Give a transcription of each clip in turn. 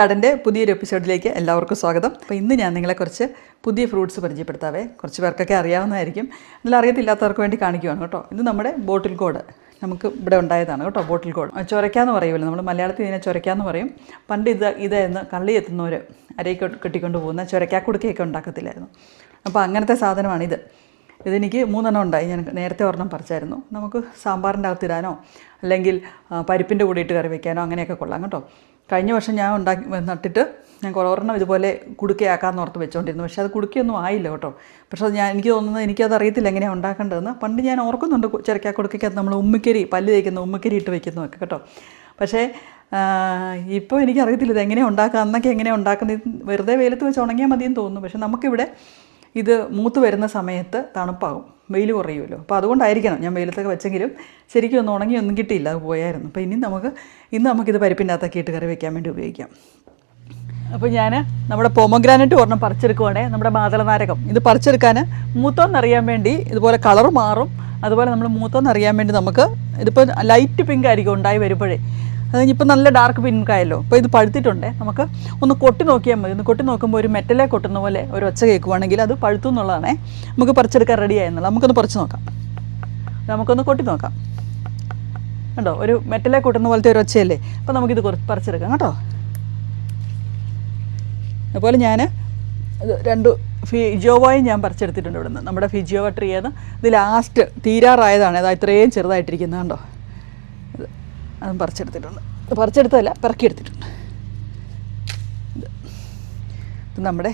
ഗാർഡൻ്റെ പുതിയൊരു എപ്പിസോഡിലേക്ക് എല്ലാവർക്കും സ്വാഗതം. അപ്പോൾ ഇന്ന് ഞാൻ നിങ്ങളെ കുറച്ച് പുതിയ ഫ്രൂട്ട്സ് പരിചയപ്പെടുത്താവേ. കുറച്ച് പേർക്കൊക്കെ അറിയാവുന്നതായിരിക്കും, എന്നാൽ അറിയത്തില്ലാത്തവർക്ക് വേണ്ടി കാണിക്കുകയാണ് കേട്ടോ. ഇത് നമ്മുടെ ബോട്ടിൽ ഗോഡ് നമുക്ക് ഇവിടെ ഉണ്ടായതാണ് കേട്ടോ. ബോട്ടിൽ ഗോഡ് ചൊരയ്ക്കാന്ന് പറയുമല്ലോ, നമ്മൾ മലയാളത്തിൽ ഇതിനെ ചൊരയ്ക്കാന്ന് പറയും. പണ്ട് ഇതായിരുന്നു കള്ളി എത്തുന്നവർ അരയ്ക്ക് കെട്ടിക്കൊണ്ട് പോകുന്ന ചൊരയ്ക്കാക്കുടുക്കയൊക്കെ ഉണ്ടാക്കത്തില്ലായിരുന്നു. അപ്പോൾ അങ്ങനത്തെ സാധനമാണിത്. ഇതെനിക്ക് 3 എണ്ണം ഉണ്ടായി. ഞാൻ നേരത്തെ ഒരെണ്ണം പറിച്ചായിരുന്നു. നമുക്ക് സാമ്പാറിൻ്റെ അകത്തിടാനോ അല്ലെങ്കിൽ പരിപ്പിൻ്റെ കൂടെ ഇട്ട് കറി വയ്ക്കാനോ അങ്ങനെയൊക്കെ കൊള്ളാം കേട്ടോ. കഴിഞ്ഞ വർഷം ഞാൻ നട്ടിട്ട് ഞാൻ ഒരെണ്ണം ഇതുപോലെ കുടുക്കയാക്കാമെന്ന് ഓർത്ത് വെച്ചുകൊണ്ടിരുന്നു. പക്ഷേ അത് കുടുക്കയൊന്നും ആയില്ല കേട്ടോ. പക്ഷേ അത് എനിക്ക് തോന്നുന്നത് എനിക്കത് അറിയത്തില്ല എങ്ങനെയാണ് ഉണ്ടാക്കേണ്ടതെന്ന്. പണ്ട് ഞാൻ ഓർക്കുന്നുണ്ട് ചിരക്കാ കുടുക്കയ്ക്കകത്ത് നമ്മൾ ഉമ്മിക്കരി പല്ല് തേക്കുന്ന ഉമ്മിക്കരി ഇട്ട് വയ്ക്കുന്നതൊക്കെ കേട്ടോ. പക്ഷേ ഇപ്പോൾ എനിക്കറിയത്തില്ല ഇതെങ്ങനെയാണ് ഉണ്ടാക്കുക. അന്നൊക്കെ എങ്ങനെയാണ് ഉണ്ടാക്കുന്നത്. വെറുതെ വെയിലത്ത് വെച്ച് ഉണങ്ങിയാൽ മതിയെന്ന് തോന്നുന്നു. പക്ഷേ നമുക്കിവിടെ ഇത് മൂത്ത് വരുന്ന സമയത്ത് തണുപ്പാകും, വെയിൽ കുറയുമല്ലോ. അപ്പോൾ അതുകൊണ്ടായിരിക്കണം ഞാൻ വെയിലത്തൊക്കെ വെച്ചെങ്കിലും ശരിക്കും ഒന്നും കിട്ടിയില്ല, അത് പോയായിരുന്നു. അപ്പോൾ ഇന്ന് നമുക്കിത് പരിപ്പിൻ്റെ അകത്തൊക്കെ ഇട്ട് കറി വയ്ക്കാൻ വേണ്ടി ഉപയോഗിക്കാം. അപ്പോൾ ഞാൻ നമ്മുടെ പൊമഗ്രാനൈറ്റ് ഒരെണ്ണം പറിച്ചെടുക്കുവാണേ, നമ്മുടെ മാതളനാരകം. ഇത് പറിച്ചെടുക്കാൻ മൂത്തോന്നറിയാൻ വേണ്ടി ഇതുപോലെ കളർ മാറും. അതുപോലെ നമ്മൾ മൂത്തോന്നറിയാൻ വേണ്ടി നമുക്ക് ഇതിപ്പോൾ ലൈറ്റ് പിങ്ക് ആയിരിക്കും ഉണ്ടായി വരുമ്പോഴേ. അത് കഴിഞ്ഞിപ്പോൾ നല്ല ഡാർക്ക് പിങ്ക് ആയല്ലോ. അപ്പോൾ ഇത് പഴുത്തിട്ടുണ്ടേ. നമുക്ക് ഒന്ന് കൊട്ടി നോക്കിയാൽ മതി. ഒന്ന് കൊട്ടി നോക്കുമ്പോൾ ഒരു മെറ്റലെ കൊട്ടുന്ന പോലെ ഒരു ഒച്ച കേൾക്കുവാണെങ്കിൽ അത് പഴുത്തു എന്നുള്ളതാണേ. നമുക്ക് പറിച്ചെടുക്കാൻ റെഡി ആയെന്നുള്ളത്. നമുക്കൊന്ന് പറിച്ച് നോക്കാം. നമുക്കൊന്ന് കൊട്ടി നോക്കാം. കണ്ടോ, ഒരു മെറ്റലെ കൊട്ടുന്ന പോലത്തെ ഒരു ഒച്ചയല്ലേ. അപ്പോൾ നമുക്കിത് പറിച്ചെടുക്കാം കേട്ടോ. അതുപോലെ ഞാൻ 2 ഫിജിയോവയും ഞാൻ പറിച്ചെടുത്തിട്ടുണ്ട് ഇവിടുന്ന്. നമ്മുടെ ഫിജിയോവ ട്രീന്ന് ഇത് ലാസ്റ്റ് തീരാറായതാണ്. അത് ഇത്രയും ചെറുതായിട്ടിരിക്കുന്നത് കണ്ടോ. അതും പറിച്ചെടുത്തിട്ടുണ്ട്. പറിച്ചെടുത്തതല്ല, പിറക്കിയെടുത്തിട്ടുണ്ട്. ഇത് നമ്മുടെ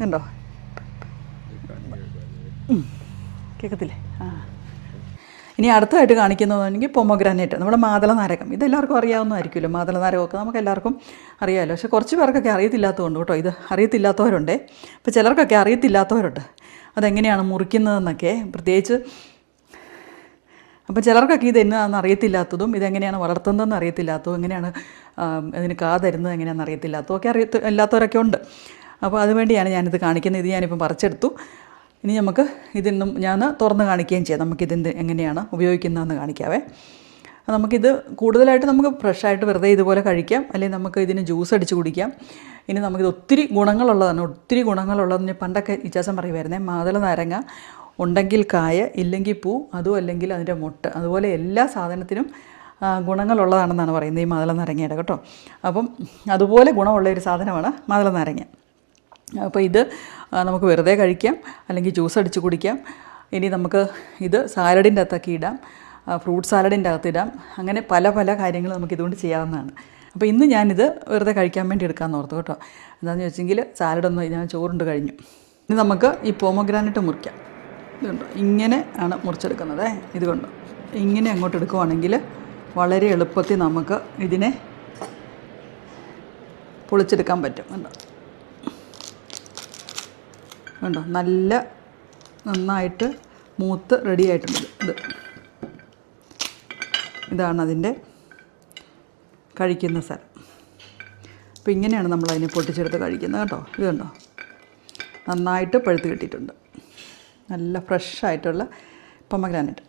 കണ്ടോ, കേൾക്കത്തില്ലേ? ഇനി അടുത്തതായിട്ട് കാണിക്കുന്നതെങ്കിൽ പൊമഗ്രാനൈറ്റ്, നമ്മുടെ മാതളനാരകം. ഇതെല്ലാവർക്കും അറിയാവുന്നതായിരിക്കുമല്ലോ. മാതളനാരകമൊക്കെ നമുക്ക് എല്ലാവർക്കും അറിയാമല്ലോ. പക്ഷേ കുറച്ച് പേർക്കൊക്കെ അറിയത്തില്ലാത്തതുകൊണ്ട് കേട്ടോ. ഇത് അറിയത്തില്ലാത്തവരുണ്ടേ. അപ്പോൾ ചിലർക്കൊക്കെ അറിയത്തില്ലാത്തവരുണ്ട് അതെങ്ങനെയാണ് മുറിക്കുന്നതെന്നൊക്കെ. പ്രത്യേകിച്ച് അപ്പോൾ ചിലർക്കൊക്കെ ഇത് എന്നാണെന്ന് അറിയത്തില്ലാത്തതും ഇതെങ്ങനെയാണ് വളർത്തുന്നതെന്ന് അറിയത്തില്ലാത്തതും എങ്ങനെയാണ് അതിന് തരുന്നത് എങ്ങനെയാണെന്ന് അറിയത്തില്ലാത്തതും ഒക്കെ ഇല്ലാത്തവരൊക്കെ ഉണ്ട്. അപ്പോൾ അതുവേണ്ടിയാണ് ഞാനിത് കാണിക്കുന്നത്. ഇത് ഞാനിപ്പം പറിച്ചെടുത്തു. ഇനി നമുക്ക് ഇതിന്നും ഞാൻ തുറന്ന് കാണിക്കുകയും ചെയ്യാം. നമുക്കിതിൻ്റെ എങ്ങനെയാണ് ഉപയോഗിക്കുന്നതെന്ന് കാണിക്കാവേ. നമുക്കിത് കൂടുതലായിട്ട് നമുക്ക് ഫ്രഷായിട്ട് വെറുതെ ഇതുപോലെ കഴിക്കാം, അല്ലെങ്കിൽ നമുക്ക് ഇതിന് ജ്യൂസ് അടിച്ച് കുടിക്കാം. ഇനി നമുക്കിത് ഒത്തിരി ഗുണങ്ങളുള്ളതെന്ന് പണ്ടൊക്കെ ഇച്ചാച്ചൻ പറയുമായിരുന്നേ, മാതള നാരങ്ങ ഉണ്ടെങ്കിൽ കായ, ഇല്ലെങ്കിൽ പൂ, അതും അല്ലെങ്കിൽ അതിൻ്റെ മൊട്ട്. അതുപോലെ എല്ലാ സാധനത്തിനും ഗുണങ്ങളുള്ളതാണെന്നാണ് പറയുന്നത് ഈ മാതള നാരങ്ങയുടെ കേട്ടോ. അപ്പം അതുപോലെ ഗുണമുള്ള ഒരു സാധനമാണ് മാതള നാരങ്ങ. അപ്പോൾ ഇത് നമുക്ക് വെറുതെ കഴിക്കാം, അല്ലെങ്കിൽ ജ്യൂസ് അടിച്ച് കുടിക്കാം. ഇനി നമുക്ക് ഇത് സാലഡിൻ്റെ അകത്തൊക്കെ ഇടാം, ഫ്രൂട്ട് സാലഡിൻ്റെ അകത്തിടാം. അങ്ങനെ പല കാര്യങ്ങൾ നമുക്ക് ഇതുകൊണ്ട് ചെയ്യാവുന്നതാണ്. അപ്പോൾ ഇന്ന് ഞാനിത് വെറുതെ കഴിക്കാൻ വേണ്ടി എടുക്കാമെന്ന് ഓർത്തു കേട്ടോ. എന്താണെന്ന് വെച്ചെങ്കിൽ സാലഡൊന്നും ഞാൻ ചോറുണ്ട് കഴിഞ്ഞു. ഇനി നമുക്ക് ഈ പൊമഗ്രാനൈറ്റ് മുറിക്കാം. ഇതുണ്ടോ, ഇങ്ങനെ ആണ് മുറിച്ചെടുക്കുന്നത്. ഇതുകൊണ്ട് ഇങ്ങനെ അങ്ങോട്ട് എടുക്കുവാണെങ്കിൽ വളരെ എളുപ്പത്തിൽ നമുക്ക് ഇതിനെ പൊളിച്ചെടുക്കാൻ പറ്റും. കണ്ടോ, നന്നായിട്ട് മൂത്ത് റെഡി ആയിട്ടുണ്ട്. ഇതാണ് അതിൻ്റെ കഴിക്കുന്ന സ്ഥലം. അപ്പോൾ ഇങ്ങനെയാണ് നമ്മളതിനെ പൊട്ടിച്ചെടുത്ത് കഴിക്കുന്നത് കേട്ടോ. ഇത് കണ്ടോ, നന്നായിട്ട് പഴുത്ത് കിട്ടിയിട്ടുണ്ട്. നല്ല ഫ്രഷായിട്ടുള്ള പൊമഗ്രാനൈറ്റ്.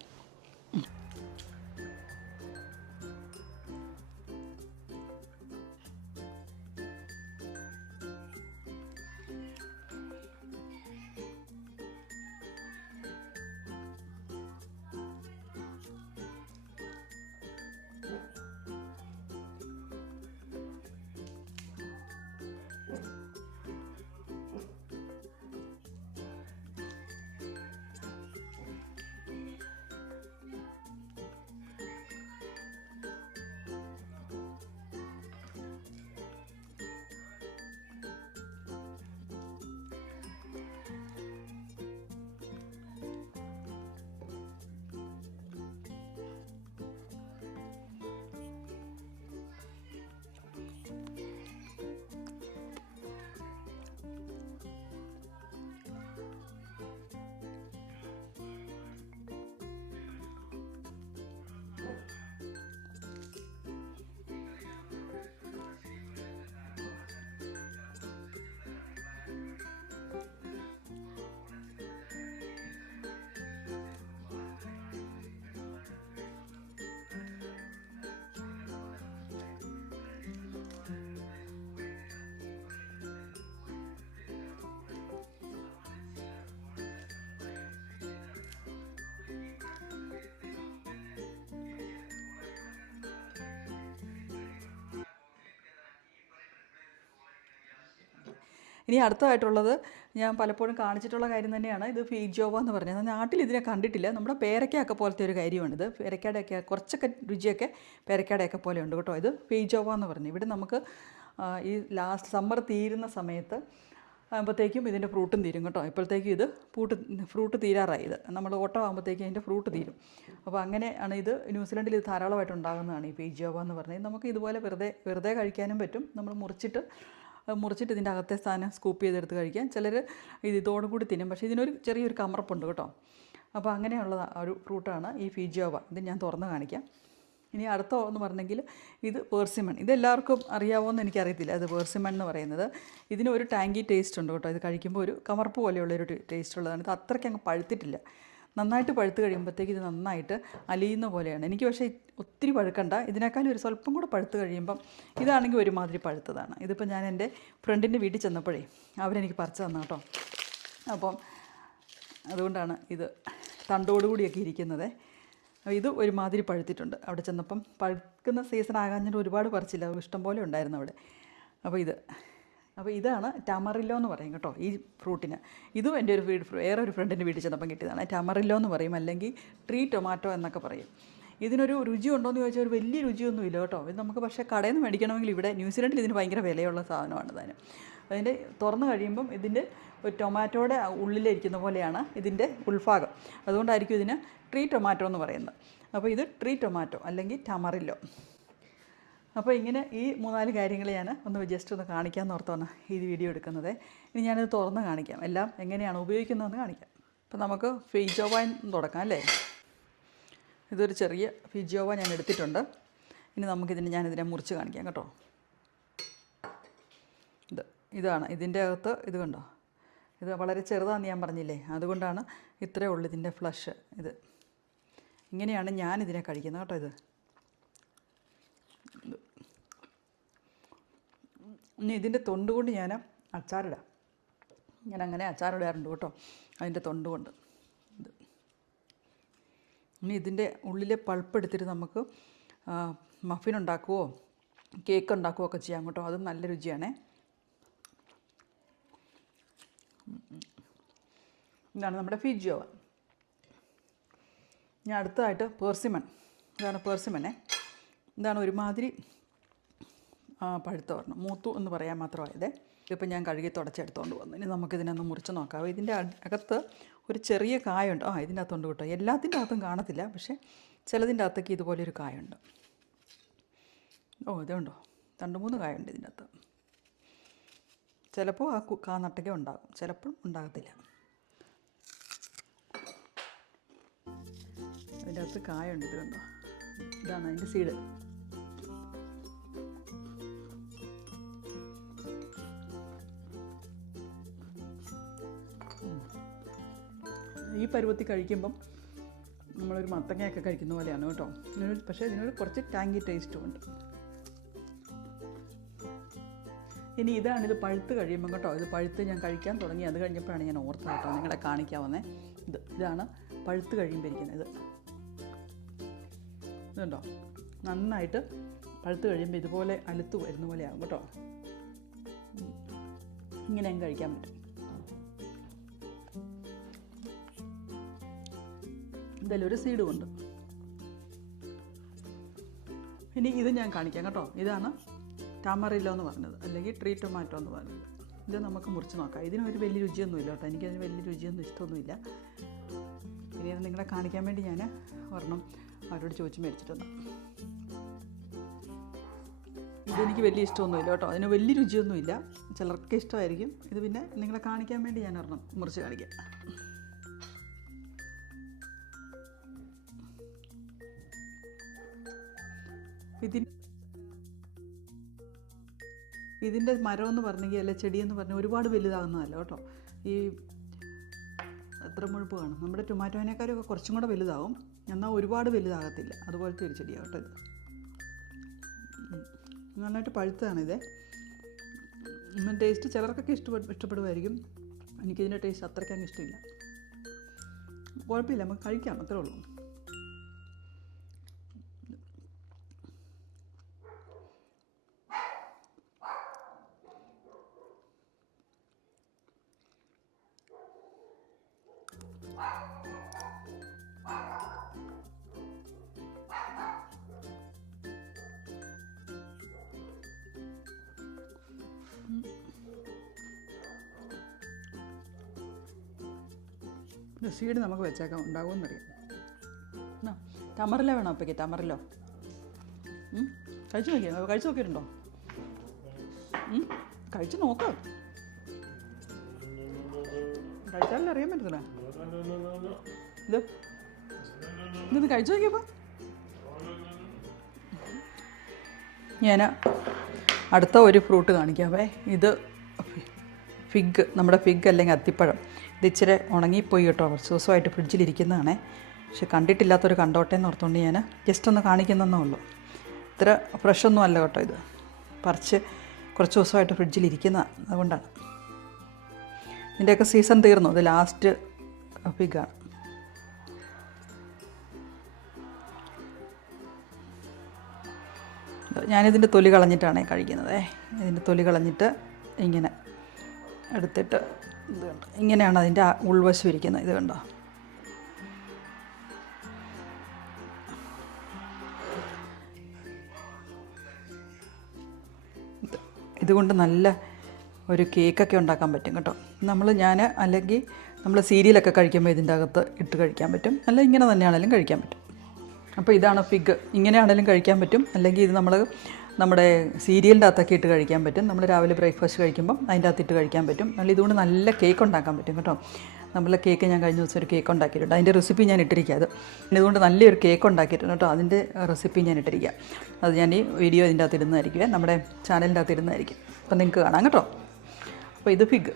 ഇനി അടുത്തതായിട്ടുള്ളത് ഞാൻ പലപ്പോഴും കാണിച്ചിട്ടുള്ള കാര്യം തന്നെയാണ്. ഇത് ഫീജോവ എന്ന് പറഞ്ഞത്. നാട്ടിൽ ഇതിനെ കണ്ടിട്ടില്ല. നമ്മുടെ പേരയ്ക്കയൊക്കെ പോലത്തെ ഒരു കാര്യമാണിത്. പേരയ്ക്കയുടെയൊക്കെ കുറച്ചൊക്കെ രുചിയൊക്കെ പേരയ്ക്കയുടെയൊക്കെ പോലെ ഉണ്ട് കേട്ടോ. ഇത് ഫീജോവ എന്ന് പറഞ്ഞു. ഇവിടെ നമുക്ക് ഈ ലാസ്റ്റ് സമ്മർ തീരുന്ന സമയത്ത് ആകുമ്പോഴത്തേക്കും ഇതിൻ്റെ ഫ്രൂട്ടും തീരും കേട്ടോ. ഇപ്പോഴത്തേക്കും ഇത് ഫ്രൂട്ട് തീരാറായി. ഇത് നമ്മൾ ഓട്ടം ആകുമ്പോഴത്തേക്കും അതിൻ്റെ ഫ്രൂട്ട് തീരും. അപ്പോൾ അങ്ങനെയാണ് ഇത്. ന്യൂസിലൻഡിൽ ഇത് ധാരാളമായിട്ട് ഉണ്ടാകുന്നതാണ് ഈ ഫീജോവ എന്ന് പറഞ്ഞത്. നമുക്ക് ഇതുപോലെ വെറുതെ കഴിക്കാനും പറ്റും. നമ്മൾ മുറിച്ചിട്ട് ഇതിൻ്റെ അകത്തെ സ്ഥാനം സ്കൂപ്പ് ചെയ്തെടുത്ത് കഴിക്കാം. ചിലർ ഇതോടും കൂടി തിന്നും. പക്ഷേ ഇതിനൊരു ചെറിയൊരു കമർപ്പുണ്ട് കേട്ടോ. അപ്പോൾ അങ്ങനെയുള്ള ഒരു ഫ്രൂട്ടാണ് ഈ ഫീജോവ. ഇത് ഞാൻ തുറന്ന് കാണിക്കാം. ഇനി അടുത്ത എന്ന് പറഞ്ഞെങ്കിൽ ഇത് പേർസിമൺ. ഇതെല്ലാവർക്കും അറിയാമോയെന്ന് എനിക്കറിയത്തില്ല. ഇത് പേർസിമൺ എന്ന് പറയുന്നത്. ഇതിനൊരു ടാങ്കി ടേസ്റ്റ് ഉണ്ട് കേട്ടോ. ഇത് കഴിക്കുമ്പോൾ ഒരു കമർപ്പ് പോലെയുള്ളൊരു ടേസ്റ്റ് ഉള്ളതാണ്. ഇത് അത്രയ്ക്ക് അങ്ങ് പഴുത്തിട്ടില്ല. നന്നായിട്ട് പഴുത്ത് കഴിയുമ്പോഴത്തേക്ക് ഇത് നന്നായിട്ട് അലിയുന്ന പോലെയാണ്. എനിക്ക് പക്ഷേ ഒത്തിരി പഴുക്കണ്ട. ഇതിനേക്കാളും ഒരു സ്വല്പം കൂടെ പഴുത്ത് കഴിയുമ്പം ഇതാണെങ്കിൽ ഒരുമാതിരി പഴുത്തതാണ്. ഇതിപ്പോൾ ഞാൻ എൻ്റെ ഫ്രണ്ടിൻ്റെ വീട്ടിൽ ചെന്നപ്പോഴേ അവരെനിക്ക് പറിച്ച് തന്നു കേട്ടോ. അപ്പം അതുകൊണ്ടാണ് ഇത് തണ്ടോടുകൂടിയൊക്കെ ഇരിക്കുന്നത്. ഇത് ഒരുമാതിരി പഴുത്തിട്ടുണ്ട്. അവിടെ ചെന്നപ്പം പഴുക്കുന്ന സീസൺ ആകാഞ്ഞിട്ട് ഒരുപാട് പറിച്ചില്ല. ഇഷ്ടം പോലെ ഉണ്ടായിരുന്നു അവിടെ. അപ്പോൾ ഇതാണ് ടമറില്ലോ എന്ന് പറയും കേട്ടോ ഈ ഫ്രൂട്ടിന്. ഇതും എൻ്റെ വേറെ ഒരു ഫ്രണ്ടിൻ്റെ വീട്ടിൽ ചെന്നപ്പം കിട്ടിയതാണ്. ടമറില്ലോ എന്ന് പറയും, അല്ലെങ്കിൽ ട്രീ ടൊമാറ്റോ എന്നൊക്കെ പറയും. ഇതിനൊരു രുചി ഉണ്ടോയെന്ന് ചോദിച്ചാൽ ഒരു വലിയ രുചിയൊന്നുമില്ല കേട്ടോ. ഇത് നമുക്ക് പക്ഷേ കടയിൽ നിന്ന് മേടിക്കണമെങ്കിൽ ഇവിടെ ന്യൂസിലൻഡിൽ ഇതിന് ഭയങ്കര വിലയുള്ള സാധനമാണ് താനും. അതിൻ്റെ തുറന്ന് കഴിയുമ്പം ഇതിൻ്റെ ഒരു ടൊമാറ്റോയുടെ ഉള്ളിലിരിക്കുന്ന പോലെയാണ് ഇതിൻ്റെ ഉൾഭാഗം. അതുകൊണ്ടായിരിക്കും ഇതിന് ട്രീ ടൊമാറ്റോ എന്ന് പറയുന്നത്. അപ്പോൾ ഇത് ട്രീ ടൊമാറ്റോ അല്ലെങ്കിൽ ടമറില്ലോ. അപ്പോൾ ഇങ്ങനെ ഈ 3-4 കാര്യങ്ങൾ ഞാൻ ജസ്റ്റ് ഒന്ന് കാണിക്കാമെന്ന് ഓർത്താണ് ഈ വീഡിയോ എടുക്കുന്നത്. ഇനി ഞാനിത് തുറന്ന് കാണിക്കാം, എല്ലാം എങ്ങനെയാണ് ഉപയോഗിക്കുന്നതെന്ന് കാണിക്കാം. അപ്പോൾ നമുക്ക് ഫീജോവ തുടക്കാം അല്ലേ. ഇതൊരു ചെറിയ ഫീജോവ ഞാൻ എടുത്തിട്ടുണ്ട്. ഇനി ഞാനിതിനെ മുറിച്ച് കാണിക്കാം കേട്ടോ. ഇതാണ് ഇതിൻ്റെ അകത്ത്. ഇത് കണ്ടോ, ഇത് വളരെ ചെറുതാണെന്ന് ഞാൻ പറഞ്ഞില്ലേ, അതുകൊണ്ടാണ് ഇത്രയേ ഉള്ളൂ ഇതിൻ്റെ ഫ്ലഷ്. ഇങ്ങനെയാണ് ഞാനിതിനെ കഴിക്കുന്നത് കേട്ടോ. ഇനി ഇതിൻ്റെ തൊണ്ട് കൊണ്ട് ഞാൻ അച്ചാറിടാം. ഞാൻ അങ്ങനെ അച്ചാറിടാറുണ്ട് കേട്ടോ, അതിൻ്റെ തൊണ്ട് കൊണ്ട്. ഇനി ഇതിൻ്റെ ഉള്ളിലെ പൾപ്പ് എടുത്തിട്ട് നമുക്ക് മഫിൻ ഉണ്ടാക്കുകയോ കേക്ക് ഉണ്ടാക്കുകയോ ഒക്കെ ചെയ്യാം കേട്ടോ. അതും നല്ല രുചിയാണേ. ഇതാണ് നമ്മുടെ ഫീജോവ. ഇനി അടുത്തതായിട്ട് പേർസിമൺ. ഇതാണ് പേർസിമണേ. ഇതാണ് ഒരുമാതിരി പഴുത്ത ഒരെണ്ണം, മൂത്തു എന്ന് പറയാൻ മാത്രമായത്. ഇതിപ്പോൾ ഞാൻ കഴുകി തുടച്ചെടുത്തുകൊണ്ട് വന്നു. ഇനി നമുക്കിതിനൊന്ന് മുറിച്ച് നോക്കാം. ഇതിൻ്റെ അകത്ത് ഒരു ചെറിയ കായുണ്ട്. ഇതിൻ്റെ അകത്തുണ്ട് കേട്ടോ. എല്ലാത്തിൻ്റെ അകത്തും കാണത്തില്ല, പക്ഷേ ചിലതിൻ്റെ അകത്തേക്ക് ഇതുപോലൊരു കായുണ്ട്. ഇതുണ്ടോ, 2-3 കായുണ്ട് ഇതിൻ്റെ അകത്ത്. ചിലപ്പോൾ കാ നട്ടയ്ക്ക ഉണ്ടാകും, ചിലപ്പോൾ ഉണ്ടാകത്തില്ല. അതിൻ്റെ അകത്ത് കായുണ്ട്. ഇത് കണ്ടോ, ഇതാണ് അതിൻ്റെ സീഡ്. ഈ പരുവത്തിൽ കഴിക്കുമ്പം നമ്മളൊരു മത്തങ്ങയൊക്കെ കഴിക്കുന്ന പോലെയാണ് കേട്ടോ. പക്ഷേ ഇതിനൊരു കുറച്ച് ടാങ്കി ടേസ്റ്റും ഉണ്ട്. ഇനി ഇതാണിത് പഴുത്ത് കഴിയുമ്പം കേട്ടോ. ഇത് പഴുത്ത് ഞാൻ കഴിക്കാൻ തുടങ്ങി. അത് കഴിഞ്ഞപ്പോഴാണ് ഞാൻ ഓർത്തത് കേട്ടോ നിങ്ങളെ കാണിക്കാൻ വന്നേ. ഇതാണ് പഴുത്ത് കഴിയുമ്പോൾ ഇരിക്കുന്നത്. ഇതുണ്ടോ, നന്നായിട്ട് പഴുത്ത് കഴിയുമ്പോൾ ഇതുപോലെ അലുത്ത് വരുന്ന പോലെയാകും കേട്ടോ. ഇങ്ങനെ അങ്ങ് കഴിക്കാൻ പറ്റും. എന്തായാലും ഒരു സീഡും ഉണ്ട്. ഇനി ഇത് ഞാൻ കാണിക്കാം കേട്ടോ. ഇതാണ് ടമറില്ലോ എന്ന് പറഞ്ഞത്, അല്ലെങ്കിൽ ട്രീ ടൊമാറ്റോ എന്ന് പറഞ്ഞത്. ഇത് നമുക്ക് മുറിച്ച് നോക്കാം. ഇതിനൊരു വലിയ രുചിയൊന്നുമില്ല കേട്ടോ. എനിക്കതിന് വലിയ രുചിയൊന്നും ഇഷ്ടമൊന്നുമില്ല. ഇനി ഇത് നിങ്ങളെ കാണിക്കാൻ വേണ്ടി ഞാൻ ഒരെണ്ണം അവരോട് ചോദിച്ച് മേടിച്ചിട്ടുണ്ട്. ഇതെനിക്ക് വലിയ ഇഷ്ടമൊന്നുമില്ല കേട്ടോ. അതിന് വലിയ രുചിയൊന്നുമില്ല. ചിലർക്ക് ഇഷ്ടമായിരിക്കും. ഇത് പിന്നെ നിങ്ങളെ കാണിക്കാൻ വേണ്ടി ഞാൻ ഒരെണ്ണം മുറിച്ച് കാണിക്കാം. ഇതിൻ്റെ മരം എന്ന് പറഞ്ഞെങ്കിൽ അല്ല ചെടിയെന്ന് പറഞ്ഞാൽ ഒരുപാട് വലുതാകുന്നതല്ല കേട്ടോ. ഈ എത്ര മുഴുപ്പ് കാണും, നമ്മുടെ ടൊമാറ്റോനേക്കാളൊക്കെ കുറച്ചും കൂടെ വലുതാവും, എന്നാൽ ഒരുപാട് വലുതാകത്തില്ല. അതുപോലത്തെ ഒരു ചെടിയാണ് കേട്ടോ ഇത്. നന്നായിട്ട് പഴുത്തതാണിത്. ടേസ്റ്റ് ചിലർക്കൊക്കെ ഇഷ്ടപ്പെടുമായിരിക്കും. എനിക്കിതിൻ്റെ ടേസ്റ്റ് അത്രയ്ക്കങ്ങ് ഇഷ്ടമില്ല. കുഴപ്പമില്ല, നമുക്ക് കഴിക്കാം, അത്രേ ഉള്ളൂ. സീഡ് നമുക്ക് വെച്ചേക്കാം, ഉണ്ടാകുമെന്നറിയാം. എന്നാ ടമറിലോ വേണോ അപ്പയ്ക്ക്? ടമറിലോ കഴിച്ചു നോക്കിയോ? കഴിച്ചു നോക്കിയിട്ടുണ്ടോ? കഴിച്ചു നോക്കാം. കഴിച്ചാലല്ലേ അറിയാൻ പറ്റത്തില്ല. ഇതൊന്ന് കഴിച്ചു നോക്കിയപ്പോൾ ഞാൻ അടുത്ത ഒരു ഫ്രൂട്ട് കാണിക്കാവേ. ഇത് ഫിഗ്, നമ്മുടെ ഫിഗ് അല്ലെങ്കിൽ അത്തിപ്പഴം. ഇത് ഇച്ചിരി ഉണങ്ങിപ്പോയി കേട്ടോ, കുറച്ച് ദിവസമായിട്ട് ഫ്രിഡ്ജിലിരിക്കുന്നതാണേ. പക്ഷെ കണ്ടിട്ടില്ലാത്തൊരു കണ്ടോട്ടെ എന്ന് ഓർത്തുകൊണ്ട് ഞാൻ ജസ്റ്റ് ഒന്ന് കാണിക്കുന്നതെന്നേ ഉള്ളൂ. ഇത്ര ഫ്രഷൊന്നും അല്ല കേട്ടോ, ഇത് പറിച്ച് കുറച്ച് ദിവസമായിട്ട് ഫ്രിഡ്ജിലിരിക്കുന്നതാണ്, അതുകൊണ്ടാണ്. ഇതിൻ്റെയൊക്കെ സീസൺ തീർന്നു. ഇത് ലാസ്റ്റ് ഫിഗാണ്. ഞാനിതിൻ്റെ തൊലി കളഞ്ഞിട്ടാണ് കഴിക്കുന്നത്. ഇതിൻ്റെ തൊലി കളഞ്ഞിട്ട് ഇങ്ങനെ എടുത്തിട്ട് ഇത് കണ്ടോ, ഇങ്ങനെയാണ് അതിൻ്റെ ഉൾവശം ഇരിക്കുന്നത്. ഇത് കണ്ടോ, ഇതുകൊണ്ട് നല്ല ഒരു കേക്കൊക്കെ ഉണ്ടാക്കാൻ പറ്റും കേട്ടോ. ഞാൻ അല്ലെങ്കിൽ നമ്മൾ സീരിയലൊക്കെ കഴിക്കുമ്പോൾ ഇതിൻ്റെ അകത്ത് ഇട്ട് കഴിക്കാൻ പറ്റും, അല്ല ഇങ്ങനെ തന്നെയാണെങ്കിലും കഴിക്കാൻ പറ്റും. അപ്പോൾ ഇതാണ് ഫിഗ്. ഇങ്ങനെയാണെങ്കിലും കഴിക്കാൻ പറ്റും, അല്ലെങ്കിൽ ഇത് നമ്മുടെ സീരിയലിൻ്റെ അകത്തൊക്കെ ഇട്ട് കഴിക്കാൻ പറ്റും. നമ്മൾ രാവിലെ ബ്രേക്ക്ഫാസ്റ്റ് കഴിക്കുമ്പം അതിൻ്റെ അകത്തിട്ട് കഴിക്കാൻ പറ്റും. അല്ലെങ്കിൽ ഇതുകൊണ്ട് നല്ല കേക്ക് ഉണ്ടാക്കാൻ പറ്റും കേട്ടോ. നമ്മളെ കേക്ക് ഞാൻ കഴിഞ്ഞ ദിവസം ഒരു കേക്ക് ഉണ്ടാക്കിയിട്ടുണ്ട്, അതിൻ്റെ റെസിപ്പി ഞാൻ ഇട്ടിരിക്കുക. ഇതുകൊണ്ട് നല്ലൊരു കേക്ക് ഉണ്ടാക്കിയിട്ടുണ്ട് കേട്ടോ, അതിൻ്റെ റെസിപ്പി ഞാൻ ഇട്ടിരിക്കുക. അത് ഞാൻ ഈ വീഡിയോ ഇതിൻ്റെ അകത്ത് ഇടുന്നതായിരിക്കും, നമ്മുടെ ചാനലിൻ്റെ അകത്ത് ഇടുന്നതായിരിക്കും. അപ്പം നിങ്ങൾക്ക് കാണാം കേട്ടോ. അപ്പോൾ ഇത് ഫിഗ്.